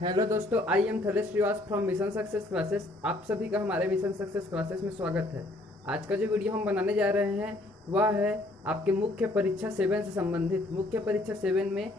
Hello दोस्तों, I am Thalesh Shrivas from mission success classes. आप सभी का हमारे मिशन सक्सेस क्लासेस में स्वागत है। आज का जो वीडियो हम बनाने जा रहे हैं वह है आपके मुख्य परीक्षा 7 से संबंधित। मुख्य परीक्षा 7 में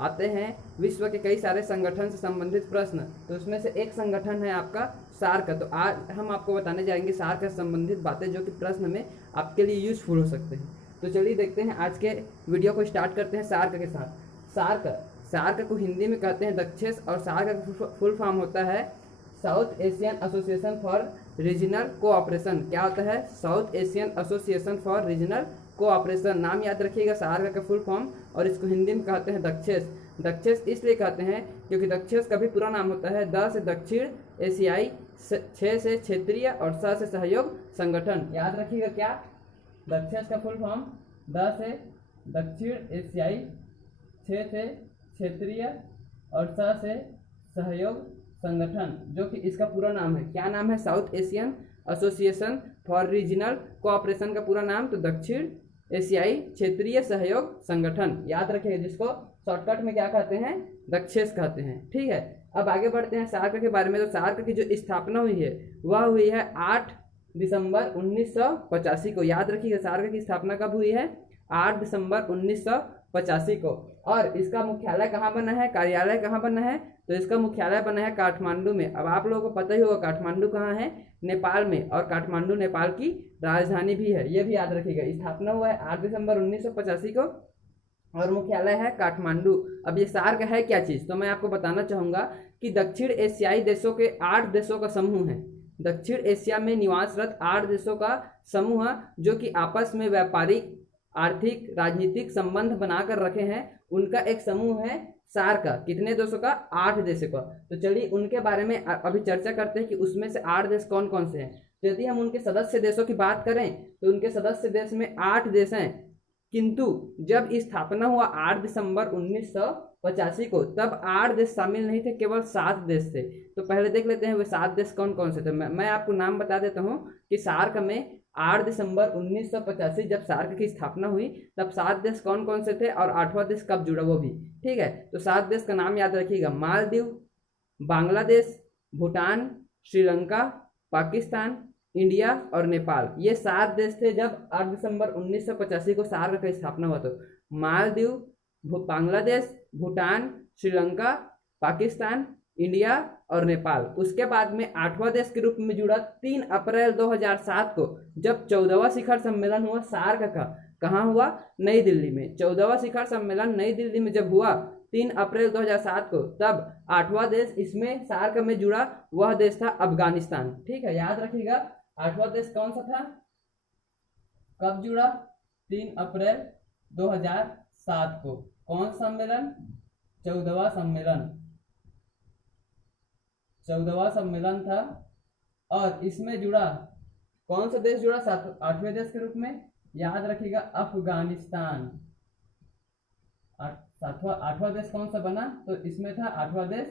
आते हैं विश्व के कई सारे संगठन से संबंधित प्रश्न। तो उसमें से एक संगठन है आपका सार्क। तो आज हम आपको बताने जाएंगे सार्क से संबंधित बातें जो कि प्रश्न में आपके लिए यूजफुल हो सकते हैं। तो चलिए देखते हैं, आज के वीडियो को स्टार्ट करते हैं सार्क के साथ। सार्क सार्क को हिंदी में कहते हैं दक्षेस, और सार्क का फुल फॉर्म होता है south Asian association for regional cooperation. क्या होता है? South Asian association for regional cooperation. नाम याद रखिएगा, सार्क का फुल फॉर्म। और इसको हिंदी में कहते हैं दक्षेस। दक्षेस इसलिए कहते हैं क्योंकि दक्षेस का भी पूरा नाम होता है द से दक्षिण एशियाई, 6 से क्षेत्रीय और स से सहयोग संगठन। याद रखिएगा क्या? दक्षेस का फुल फॉर्म द से दक्षिण एशियाई, 6 से क्षेत्रीय और स से सहयोग संगठन, जो कि इसका पूरा नाम है। क्या नाम है? South Asian association for regional cooperation का पूरा नाम तो दक्षिण एशियाई क्षेत्रीय सहयोग संगठन। याद रखिएगा, जिसको शॉर्टकट में क्या कहते हैं? दक्षेस कहते हैं। ठीक है, अब आगे बढ़ते हैं सार्क के बारे में। तो सार्क की जो स्थापना हुई है वह हुई है 8 दिसंबर 1985 को। याद रखिएगा, सार्क की स्थापना कब हुई है? 8 दिसंबर 1985 को। और इसका मुख्यालय कहाँ बना है, कार्यालय कहाँ बना है? तो इसका मुख्यालय बना है काठमांडू में। अब आप लोगों को पता ही होगा काठमांडू कहाँ है, नेपाल में, और काठमांडू नेपाल की राजधानी भी है, ये भी याद रखिएगा। स्थापना हुआ है 8 दिसंबर 1985 को और मुख्यालय है काठमांडू। अब ये सार्क है क्या चीज़, तो मैं आपको बताना चाहूँगा कि दक्षिण एशियाई देशों के 8 देशों का समूह है। दक्षिण एशिया में निवासरत 8 देशों का समूह जो कि आपस में व्यापारिक, आर्थिक, राजनीतिक संबंध बनाकर रखे हैं, उनका एक समूह है सार्क का। कितने देशों का? 8 देशों का। तो चलिए उनके बारे में अभी चर्चा करते हैं कि उसमें से 8 देश कौन कौन से हैं। तो यदि हम उनके सदस्य देशों की बात करें तो उनके सदस्य देश में 8 देश हैं, किंतु जब स्थापना हुआ 8 दिसंबर 1985 को, तब 8 देश शामिल नहीं थे, केवल 7 देश थे। तो पहले देख लेते हैं वे 7 देश कौन कौन से थे। मैं आपको नाम बता देता हूँ कि सार्क में 8 दिसंबर 1985 जब सार्क की स्थापना हुई तब 7 देश कौन कौन से थे और 8वां देश कब जुड़ा वो भी। ठीक है, तो 7 देश का नाम याद रखिएगा: मालदीव, बांग्लादेश, भूटान, श्रीलंका, पाकिस्तान, इंडिया और नेपाल। ये 7 देश थे जब 8 दिसंबर 1985 को सार्क की स्थापना हुआ। तो मालदीव, बांग्लादेश, भूटान, श्रीलंका, पाकिस्तान, इंडिया और नेपाल। उसके बाद में 8वां देश के रूप में जुड़ा 3 अप्रैल 2007 को, जब 14वां शिखर सम्मेलन हुआ सार्क का। कहाँ हुआ? नई दिल्ली में। 14वां शिखर सम्मेलन नई दिल्ली में जब हुआ 3 अप्रैल 2007 को, तब 8वां देश इसमें सार्क में जुड़ा, वह देश था अफगानिस्तान। ठीक है, याद रखिएगा 8वां देश कौन सा था, कब जुड़ा? 3 अप्रैल 2007 को। कौन सम्मेलन? 14वां सम्मेलन। 14वां सम्मेलन था और इसमें जुड़ा कौन सा देश जुड़ा 8वें देश के रूप में? याद रखिएगा अफगानिस्तान। 8वां देश कौन सा बना? तो इसमें था 8वां देश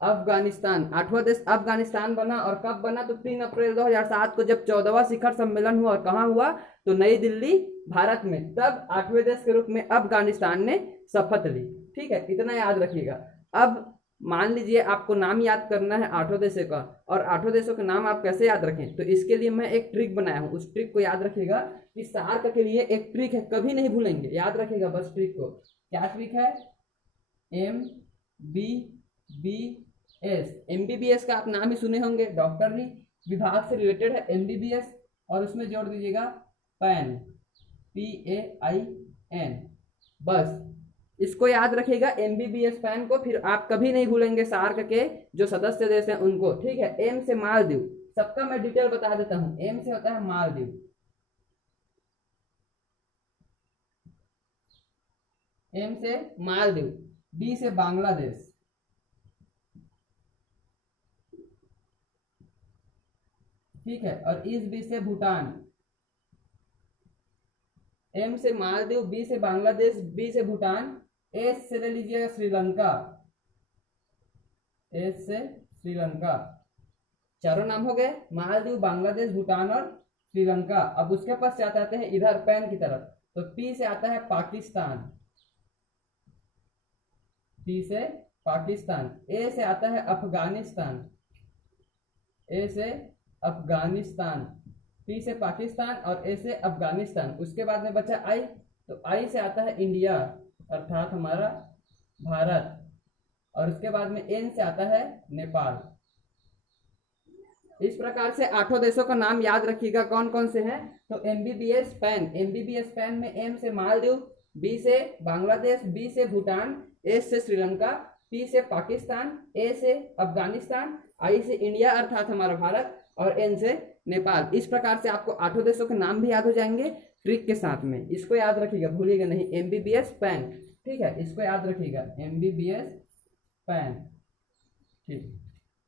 अफगानिस्तान। 8वां देश अफगानिस्तान बना। और कब बना? तो 3 अप्रैल 2007 को, जब 14वां शिखर सम्मेलन हुआ। और कहाँ हुआ? तो नई दिल्ली, भारत में। तब 8वें देश के रूप में अफगानिस्तान ने शपथ ली। ठीक है, इतना याद रखिएगा। अब मान लीजिए आपको नाम याद करना है 8 देशों का, और 8 देशों के नाम आप कैसे याद रखें, तो इसके लिए मैं एक ट्रिक बनाया हूँ। उस ट्रिक को याद रखिएगा कि सार्क के लिए एक ट्रिक है, कभी नहीं भूलेंगे। याद रखिएगा बस ट्रिक को। क्या ट्रिक है? MBBS। MBBS का आप नाम ही सुने होंगे, डॉक्टरी विभाग से रिलेटेड है MBBS। और उसमें जोड़ दीजिएगा पैन, PAIN। बस इसको याद रखिएगा, MBBS पैन को। फिर आप कभी नहीं भूलेंगे सार्क के जो सदस्य देश हैं उनको। ठीक है, M से मालदीव, सबका मैं डिटेल बता देता हूं। M से होता है मालदीव, M से मालदीव। B से बांग्लादेश, ठीक है, और इस B से भूटान। M से मालदीव, B से बांग्लादेश, B से भूटान। S से ले लीजिएगा श्रीलंका, S से श्रीलंका। चारों नाम हो गए, मालदीव, बांग्लादेश, भूटान और श्रीलंका। अब उसके पश्चात आते हैं इधर पैन की तरफ। तो P से आता है पाकिस्तान, P से पाकिस्तान। ए से आता है अफगानिस्तान, ए से अफगानिस्तान, पी से पाकिस्तान और ए से अफगानिस्तान। उसके बाद में बचा आई, तो आई से आता है इंडिया अर्थात हमारा भारत, और उसके बाद में एन से आता है नेपाल। इस प्रकार से 8 देशों का नाम याद रखिएगा कौन कौन से हैं। तो एमबीबीएस पैन, एमबीबीएस पैन में एम से मालदीव, बी से बांग्लादेश, बी से भूटान, एस से श्रीलंका, पी से पाकिस्तान, ए से अफगानिस्तान, आई से इंडिया अर्थात हमारा भारत और एन से नेपाल। इस प्रकार से आपको 8 देशों के नाम भी याद हो जाएंगे ट्रिक के साथ में। इसको याद रखिएगा, भूलिएगा नहीं, एमबीबीएस पैन, ठीक है, इसको याद रखिएगा, एमबीबीएस पैन। ठीक,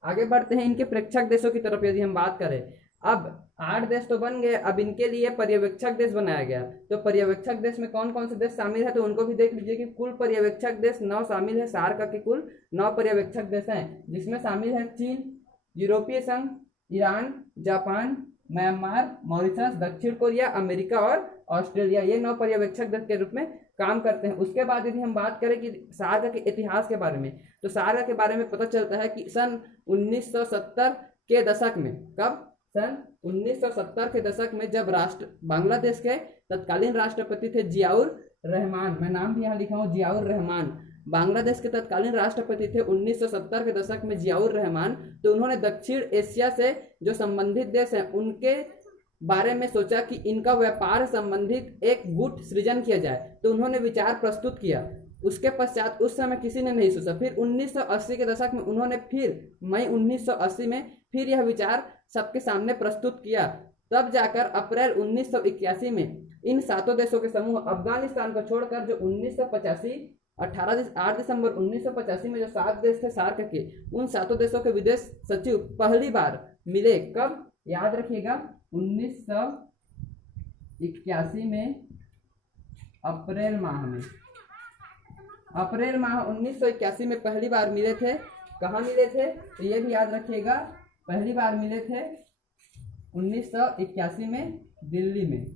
आगे बढ़ते हैं इनके प्रेक्षक देशों की तरफ। यदि हम बात करें, अब 8 देश तो बन गए, अब इनके लिए पर्यवेक्षक देश बनाया गया। तो पर्यवेक्षक देश में कौन कौन से देश शामिल है, तो उनको भी देख लीजिए कि कुल पर्यवेक्षक देश 9 शामिल है। सार्क के कुल 9 पर्यवेक्षक देश हैं, जिसमें शामिल है चीन, यूरोपीय संघ, ईरान, जापान, म्यांमार, मॉरिशस, दक्षिण कोरिया, अमेरिका और ऑस्ट्रेलिया। ये 9 पर्यवेक्षक देश के रूप में काम करते हैं। उसके बाद यदि हम बात करें कि सार्क के इतिहास के बारे में, तो सार्क के बारे में पता चलता है कि सन 1970 के दशक में, कब, सन 1970 के दशक में, जब बांग्लादेश के तत्कालीन राष्ट्रपति थे जियाउर रहमान, मैं नाम भी यहाँ लिखा हूँ, जियाउर रहमान, बांग्लादेश के तत्कालीन राष्ट्रपति थे 1970 के दशक में जियाउर रहमान। तो उन्होंने दक्षिण एशिया से जो संबंधित देश हैं उनके बारे में सोचा कि इनका व्यापार संबंधित एक गुट सृजन किया जाए। तो उन्होंने विचार प्रस्तुत किया। उसके पश्चात उस समय किसी ने नहीं सोचा, फिर 1980 के दशक में उन्होंने फिर मई 1980 में फिर यह विचार सबके सामने प्रस्तुत किया। तब जाकर अप्रैल 1981 में इन 7 देशों के समूह, अफगानिस्तान को छोड़कर, जो 1985 8 दिसंबर 1985 में जो 7 देश थे सार्क के, उन 7 देशों के विदेश सचिव पहली बार मिले। कब, याद रखिएगा, 1981 में अप्रैल माह में, अप्रैल माह 1981 में पहली बार मिले थे। कहाँ मिले थे, तो ये भी याद रखिएगा, पहली बार मिले थे 1981 में दिल्ली में,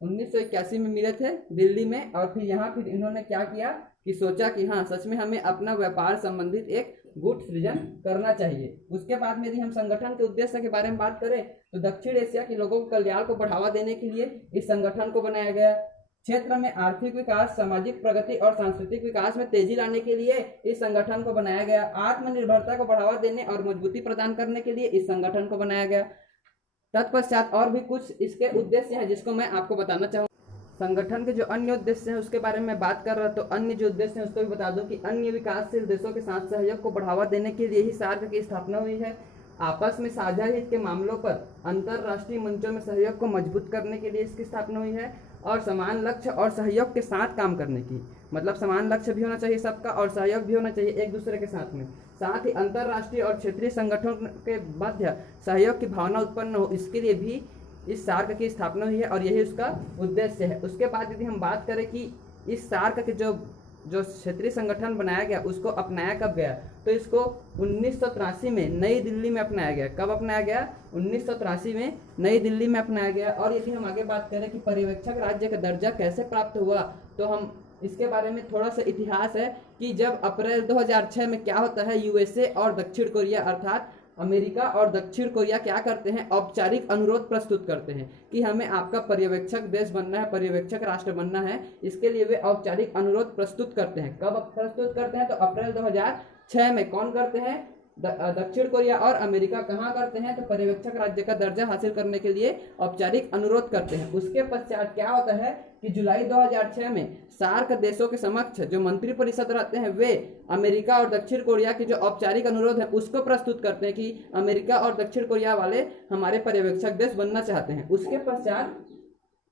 1981 में मिले थे दिल्ली में। और फिर यहाँ फिर इन्होंने क्या किया कि सोचा कि हाँ, सच में हमें अपना व्यापार संबंधित एक गुट सृजन करना चाहिए। उसके बाद में यदि हम संगठन के उद्देश्य के बारे में बात करें, तो दक्षिण एशिया के लोगों के कल्याण को बढ़ावा देने के लिए इस संगठन को बनाया गया। क्षेत्र में आर्थिक विकास, सामाजिक प्रगति और सांस्कृतिक विकास में तेजी लाने के लिए इस संगठन को बनाया गया। आत्मनिर्भरता को बढ़ावा देने और मजबूती प्रदान करने के लिए इस संगठन को बनाया गया। तत्पश्चात और भी कुछ इसके उद्देश्य हैं जिसको मैं आपको बताना चाहूँगा। संगठन के जो अन्य उद्देश्य हैं उसके बारे में बात कर रहा, तो अन्य जो उद्देश्य हैं उसको भी बता दूं कि अन्य विकासशील देशों के साथ सहयोग को बढ़ावा देने के लिए ही सार्क की स्थापना हुई है। आपस में साझा हित के मामलों पर अंतर्राष्ट्रीय मंचों में सहयोग को मजबूत करने के लिए इसकी स्थापना हुई है। और समान लक्ष्य और सहयोग के साथ काम करने की, मतलब समान लक्ष्य भी होना चाहिए सबका और सहयोग भी होना चाहिए एक दूसरे के साथ में। साथ ही अंतर्राष्ट्रीय और क्षेत्रीय संगठनों के मध्य सहयोग की भावना उत्पन्न हो, इसके लिए भी इस सार्क की स्थापना हुई है और यही उसका उद्देश्य है। उसके बाद यदि हम बात करें कि इस सार्क के जो क्षेत्रीय संगठन बनाया गया उसको अपनाया कब गया, तो इसको 1983 में नई दिल्ली में अपनाया गया। कब अपनाया गया, 1983 में नई दिल्ली में अपनाया गया। और यदि हम आगे बात करें कि पर्यवेक्षक राज्य का दर्जा कैसे प्राप्त हुआ, तो हम इसके बारे में थोड़ा सा इतिहास है कि जब अप्रैल 2006 में क्या होता है, यूएसए और दक्षिण कोरिया अर्थात अमेरिका और दक्षिण कोरिया क्या करते हैं, औपचारिक अनुरोध प्रस्तुत करते हैं कि हमें आपका पर्यवेक्षक देश बनना है, पर्यवेक्षक राष्ट्र बनना है। इसके लिए वे औपचारिक अनुरोध प्रस्तुत करते हैं। कब प्रस्तुत करते हैं, तो अप्रैल 2006 में। कौन करते हैं, दक्षिण कोरिया और अमेरिका कहाँ करते हैं, तो पर्यवेक्षक राज्य का दर्जा हासिल करने के लिए औपचारिक अनुरोध करते हैं। उसके पश्चात क्या होता है कि जुलाई 2006 में सार्क देशों के समक्ष जो मंत्री परिषद रहते हैं वे अमेरिका और दक्षिण कोरिया के जो औपचारिक अनुरोध है उसको प्रस्तुत करते हैं कि अमेरिका और दक्षिण कोरिया वाले हमारे पर्यवेक्षक देश बनना चाहते हैं। उसके पश्चात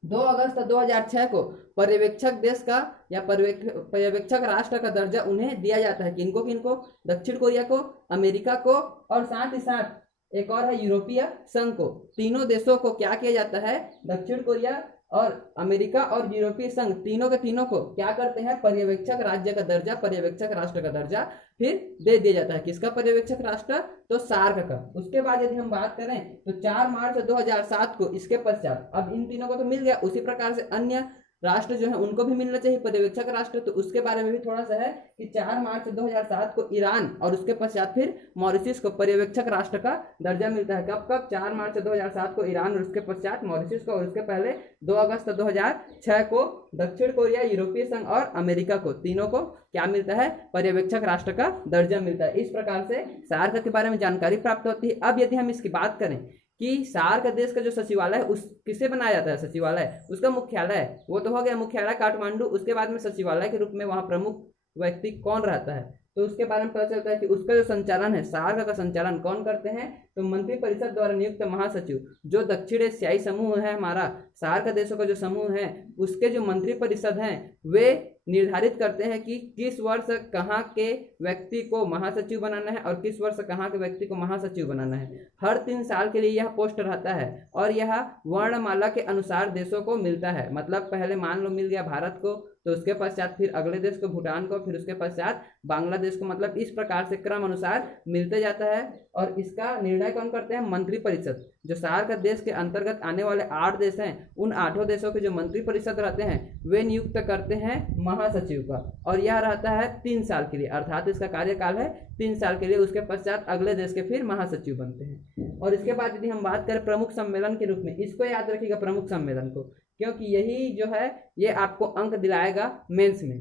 2 अगस्त 2006 को पर्यवेक्षक देश का या पर्यवेक्षक राष्ट्र का दर्जा उन्हें दिया जाता है। किनको किनको, दक्षिण कोरिया को, अमेरिका को और साथ ही साथ एक और है यूरोपीय संघ को। तीनों देशों को क्या किया जाता है, दक्षिण कोरिया और अमेरिका और यूरोपीय संघ तीनों के तीनों को क्या करते हैं, पर्यवेक्षक राज्य का दर्जा, पर्यवेक्षक राष्ट्र का दर्जा फिर दे दिया जाता है। किसका पर्यवेक्षक राष्ट्र, तो सार्क का। उसके बाद यदि हम बात करें तो 4 मार्च 2007 को इसके पश्चात, अब इन तीनों को तो मिल गया, उसी प्रकार से अन्य राष्ट्र जो है उनको भी मिलना चाहिए पर्यवेक्षक राष्ट्र। तो उसके बारे में भी थोड़ा सा है कि 4 मार्च 2007 को ईरान और उसके पश्चात फिर मॉरिशस को पर्यवेक्षक राष्ट्र का दर्जा मिलता है। कब कब? 4 मार्च 2007 को ईरान और उसके पश्चात मॉरिशस को, और उसके पहले 2 अगस्त 2006 को दक्षिण कोरिया, यूरोपीय संघ और अमेरिका को, तीनों को क्या मिलता है? पर्यवेक्षक राष्ट्र का दर्जा मिलता है। इस प्रकार से सार्क के बारे में जानकारी प्राप्त होती है। अब यदि हम इसकी बात करें कि सार्क देश का जो सचिवालय है उस किससे बनाया जाता है? सचिवालय, उसका मुख्यालय, वो तो हो गया मुख्यालय काठमांडू। उसके बाद में सचिवालय के रूप में वहां प्रमुख व्यक्ति कौन रहता है? तो उसके बारे में पता चलता है कि उसका जो संचालन है, सार्क का संचालन कौन करते हैं? तो मंत्रिपरिषद द्वारा नियुक्त महासचिव, जो दक्षिण एशियाई समूह है हमारा, सार्क देशों का जो समूह है, उसके जो मंत्रिपरिषद हैं वे निर्धारित करते हैं कि किस वर्ष कहाँ के व्यक्ति को महासचिव बनाना है और किस वर्ष कहाँ के व्यक्ति को महासचिव बनाना है। हर 3 साल के लिए यह पोस्ट रहता है और यह वर्णमाला के अनुसार देशों को मिलता है। मतलब पहले मान लो मिल गया भारत को, तो उसके पश्चात फिर अगले देश को भूटान को, फिर उसके पश्चात बांग्लादेश को। मतलब इस प्रकार से क्रम अनुसार मिलते जाता है। और इसका निर्णय कौन करते हैं? मंत्रिपरिषद। जो सार्क देश के अंतर्गत आने वाले 8 देश हैं, उन 8 देशों के जो मंत्रिपरिषद रहते हैं वे नियुक्त करते हैं महासचिव का, और यह रहता है 3 साल के लिए, अर्थात इसका कार्यकाल है 3 साल के लिए। उसके पश्चात अगले देश के फिर महासचिव बनते हैं। और इसके बाद यदि हम बात करें प्रमुख सम्मेलन के रूप में, इसको याद रखिएगा प्रमुख सम्मेलन को, क्योंकि यही जो है ये आपको अंक दिलाएगा मेंस में।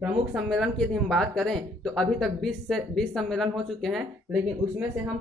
प्रमुख सम्मेलन की यदि हम बात करें तो अभी तक 20 सम्मेलन हो चुके हैं, लेकिन उसमें से हम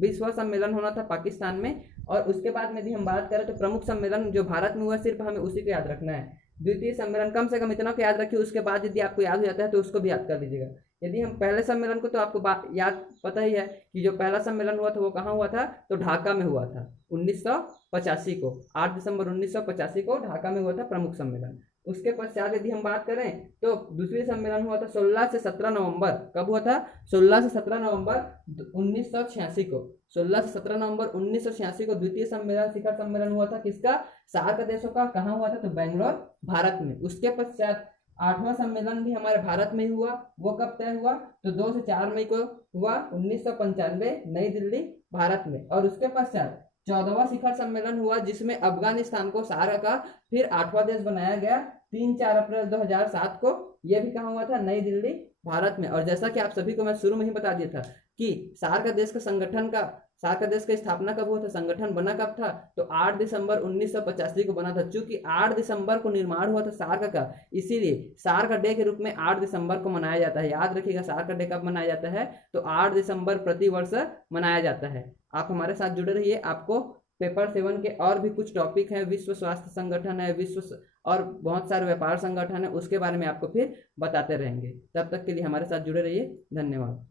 20वां सम्मेलन होना था पाकिस्तान में। और उसके बाद में यदि हम बात करें तो प्रमुख सम्मेलन जो भारत में हुआ, सिर्फ हमें उसी को याद रखना है। द्वितीय सम्मेलन कम से कम इतना को याद रखिए, उसके बाद यदि आपको याद हो जाता है तो उसको भी याद कर लीजिएगा। यदि हम पहले सम्मेलन को, तो आपको याद पता ही है कि जो पहला सम्मेलन हुआ था वो कहाँ हुआ था? तो ढाका में हुआ था 1985 को, 8 दिसंबर 1985 को ढाका में हुआ था प्रमुख सम्मेलन। उसके पश्चात यदि हम बात करें तो दूसरी सम्मेलन हुआ था 16 से 17 नवंबर। कब हुआ था? 16 से 17 नवंबर 1986 को। 16 से 17 नवंबर 1986 को द्वितीय सम्मेलन, शिखर सम्मेलन हुआ था। किसका? सार्क देशों का। कहाँ हुआ था? तो बेंगलोर, भारत में। उसके पश्चात 8वां सम्मेलन भी हमारे भारत में ही हुआ। वो कब तय हुआ? तो 2 से 4 मई को हुआ 1995, नई दिल्ली, भारत में। और उसके पश्चात 14वां शिखर सम्मेलन हुआ, जिसमें अफगानिस्तान को सार्क का फिर 8वां देश बनाया गया 3-4 अप्रैल 2007 को। यह भी कहाँ हुआ था? नई दिल्ली, भारत में। और जैसा कि आप सभी को मैं शुरू में ही बता दिया था कि सार्क देश का संगठन का, सार्क देश की स्थापना कब हुआ था, संगठन बना कब था? तो 8 दिसंबर 1985 को बना था। चूंकि 8 दिसंबर को निर्माण हुआ था सार्क का, इसीलिए सार्क डे के रूप में 8 दिसंबर को मनाया जाता है। याद रखिएगा सार्क डे कब मनाया जाता है? तो 8 दिसंबर प्रति वर्ष मनाया जाता है। आप हमारे साथ जुड़े रहिए। आपको पेपर 7 के और भी कुछ टॉपिक हैं, विश्व स्वास्थ्य संगठन है, और बहुत सारे व्यापार संगठन है, उसके बारे में आपको फिर बताते रहेंगे। तब तक के लिए हमारे साथ जुड़े रहिए। धन्यवाद।